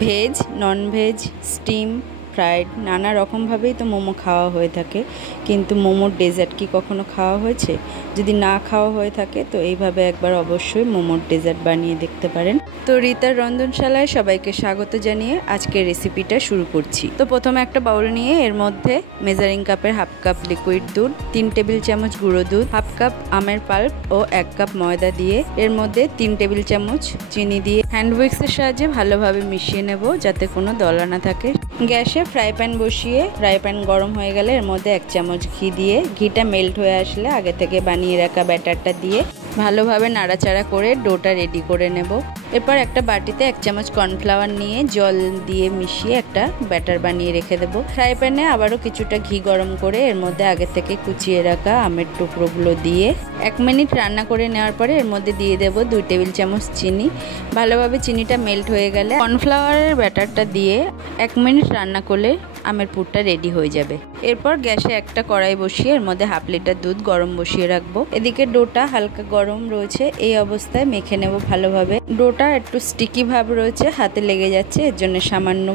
Veg, non veg, steam, fried নানা রকমভাবেই তো মোমো খাওয়া হয়ে থাকে, কিন্তু মোমোর ডেজার্ট কি কখনো খাওয়া হয়েছে? যদি না খাওয়া হয়ে থাকে তো এইভাবে একবার অবশ্যই মোমোর ডেজার্ট বানিয়ে দেখতে পারেন। তো রিতার রন্ধনশালায় সবাইকে স্বাগত জানিয়ে আজকের রেসিপিটা শুরু করছি। তো প্রথমে একটা বাউল নিয়ে এর মধ্যে মেজারিং কাপের হাফ কাপ লিকুইড দুধ, 3 টেবিল চামচ গুঁড়ো দুধ, হাফ কাপ আমের পাল্প ও 1 কাপ ময়দা দিয়ে এর মধ্যে 3 টেবিল চামচ চিনি দিয়ে হ্যান্ড উইক্সের সাহায্যে ভালোভাবে মিশিয়ে নেব যাতে কোনো দলা না থাকে। গ্যাসে ফ্রাই প্যান বসিয়ে ফ্রাই প্যান গরম হয়ে গেলে এর মধ্যে 1 চামচ ঘি দিয়ে ঘিটা মেল্ট হয়ে আসলে আগে থেকে বানিয়ে রাখা ব্যাটারটা দিয়ে ভালোভাবে নাড়াচাড়া করে ডোটা রেডি করে নেব। এরপর একটা বাটিতে 1 চামচ কর্নফ্লাওয়ার নিয়ে জল দিয়ে মিশিয়ে একটা ব্যাটার বানিয়ে রেখে দেবো। ফ্রাই প্যানে আবারও কিছুটা ঘি গরম করে এর মধ্যে আগে থেকে কুচিয়ে রাখা আমের টুকরোগুলো দিয়ে 1 মিনিট রান্না করে নেওয়ার পরে এর মধ্যে দিয়ে দেবো 2 টেবিল চামচ চিনি। ভালোভাবে চিনিটা মেল্ট হয়ে গেলে কর্নফ্লাওয়ারের ব্যাটারটা দিয়ে 1 মিনিট রান্না করলে আমের পুরটা রেডি হয়ে যাবে। এরপর গ্যাসে একটা কড়াই বসিয়ে এর মধ্যে হাফ লিটার দুধ গরম বসিয়ে রাখবো। এদিকে ডোটা হালকা গরম রয়েছে, এই অবস্থায় মেখে নেব ভালোভাবে। ডোটা একটু স্টিকি ভাব রয়েছে, হাতে লেগে যাচ্ছে, এর জন্য সামান্য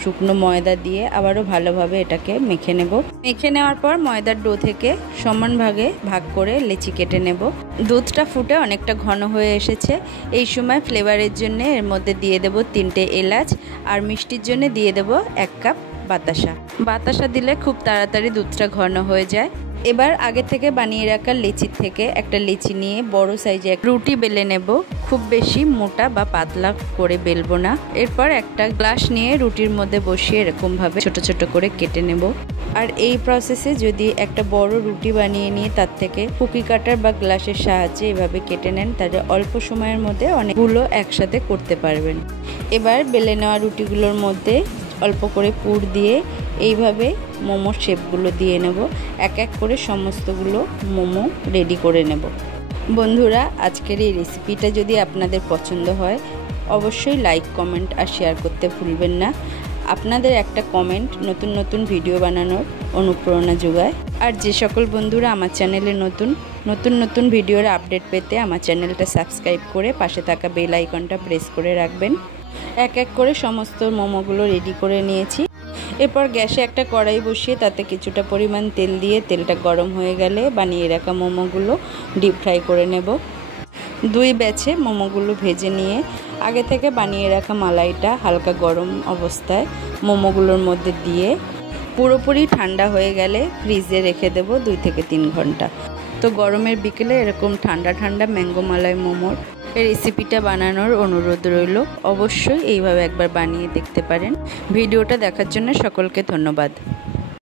শুকনো ময়দা দিয়ে আবারও ভালোভাবে এটাকে মেখে নেব। মেখে নেওয়ার পর ময়দার ডো থেকে সমান ভাগে ভাগ করে লেচি কেটে নেব। দুধটা ফুটে অনেকটা ঘন হয়ে এসেছে, এই সময় ফ্লেভারের জন্য এর মধ্যে দিয়ে দেব 3টে এলাচ আর মিষ্টির জন্য দিয়ে দেব 1 কাপ বাতাসা দিলে খুব তাড়াতাড়ি দুধটা ঘন হয়ে যায়। এবার আগে থেকে বানিয়ে রাখা লেচির থেকে একটা লেচি নিয়ে বড় সাইজে রুটি বেলে নেব। খুব বেশি মোটা বা পাতলা করে বেলবো না। এরপর একটা গ্লাস নিয়ে রুটির মধ্যে বসিয়ে এরকমভাবে ছোট ছোট করে কেটে নেব। আর এই প্রসেসে যদি একটা বড় রুটি বানিয়ে নিয়ে তার থেকে কুকি কাটার বা গ্লাসের সাহায্যে এভাবে কেটে নেন তাহলে অল্প সময়ের মধ্যে অনেকগুলো একসাথে করতে পারবেন। এবার বেলে নেওয়া রুটিগুলোর মধ্যে অল্প করে পুর দিয়ে এইভাবে মোমোর শেপগুলো দিয়ে নেব। এক এক করে সমস্তগুলো মোমো রেডি করে নেব। বন্ধুরা, আজকের এই রেসিপিটা যদি আপনাদের পছন্দ হয় অবশ্যই লাইক, কমেন্ট আর শেয়ার করতে ভুলবেন না। আপনাদের একটা কমেন্ট নতুন নতুন ভিডিও বানানোর অনুপ্রেরণা যোগায়। আর যে সকল বন্ধুরা আমার চ্যানেলে নতুন ভিডিওর আপডেট পেতে আমার চ্যানেলটা সাবস্ক্রাইব করে পাশে থাকা বেল আইকনটা প্রেস করে রাখবেন। এক এক করে সমস্ত মোমোগুলো রেডি করে নিয়েছি। এরপর গ্যাসে একটা কড়াই বসিয়ে তাতে কিছুটা পরিমাণ তেল দিয়ে তেলটা গরম হয়ে গেলে বানিয়ে রাখা মোমোগুলো ডিপ ফ্রাই করে নেব। 2 ব্যাচে মোমোগুলো ভেজে নিয়ে আগে থেকে বানিয়ে রাখা মালাইটা হালকা গরম অবস্থায় মোমোগুলোর মধ্যে দিয়ে পুরোপুরি ঠান্ডা হয়ে গেলে ফ্রিজে রেখে দেব 2 থেকে 3 ঘন্টা। তো গরমের বিকেলে এরকম ঠান্ডা ঠান্ডা ম্যাঙ্গো মালাই মোমোর এই রেসিপিটা বানানোর অনুরোধ রইল। অবশ্যই এইভাবে একবার বানিয়ে দেখতে পারেন। ভিডিওটা দেখার জন্য সকলকে ধন্যবাদ।